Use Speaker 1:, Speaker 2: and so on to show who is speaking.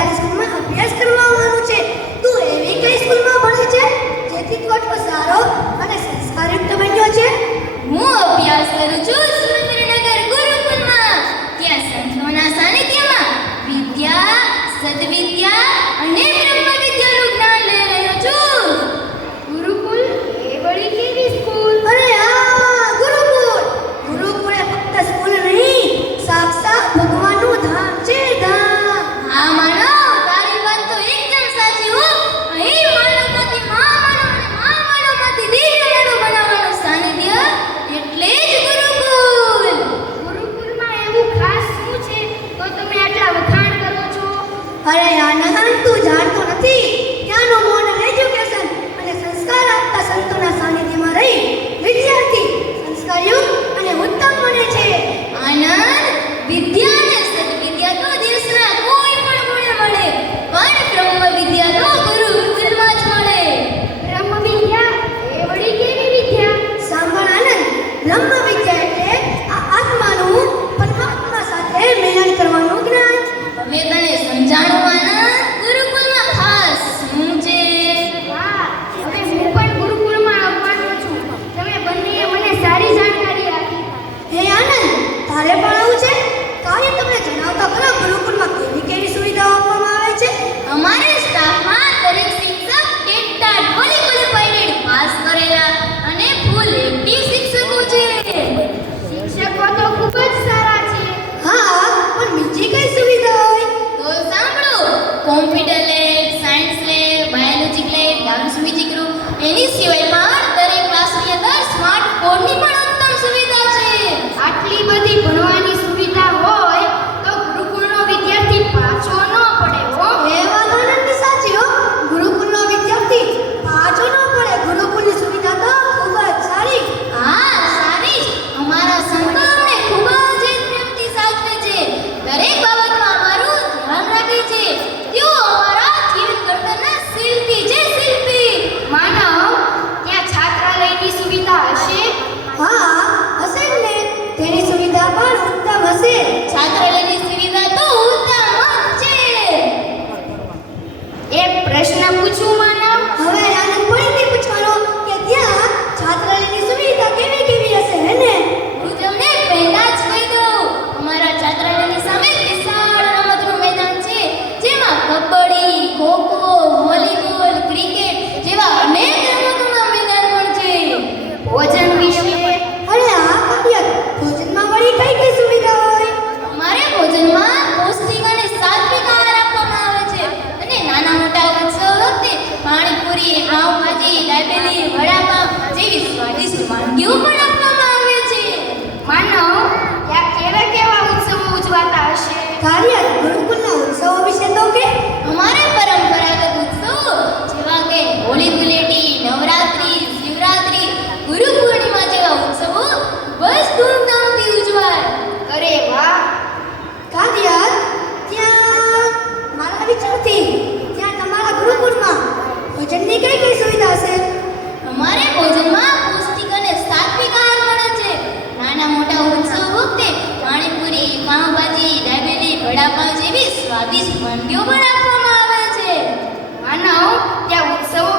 Speaker 1: Paris com ગયા નહાતું જાણતું નથી. ત્યાંનું મૌન એજ્યુકેશન અને સંસ્કાર આપતા સંતોના સાનિધ્યમાં રહી.
Speaker 2: I Benicio, you. Pav bhaji dabeli vada pav જેવી સ્વાદિષ્ટ વાનગીઓ પણ છે.
Speaker 3: માનવ ત્યાં કેવા કેવા ઉત્સવો ઉજવાતા હશે?
Speaker 1: કાર્ય
Speaker 2: છવ્વીસ વાનગીઓ પણ આપવામાં આવે છે.
Speaker 3: માનવ ત્યાં ઉત્સવો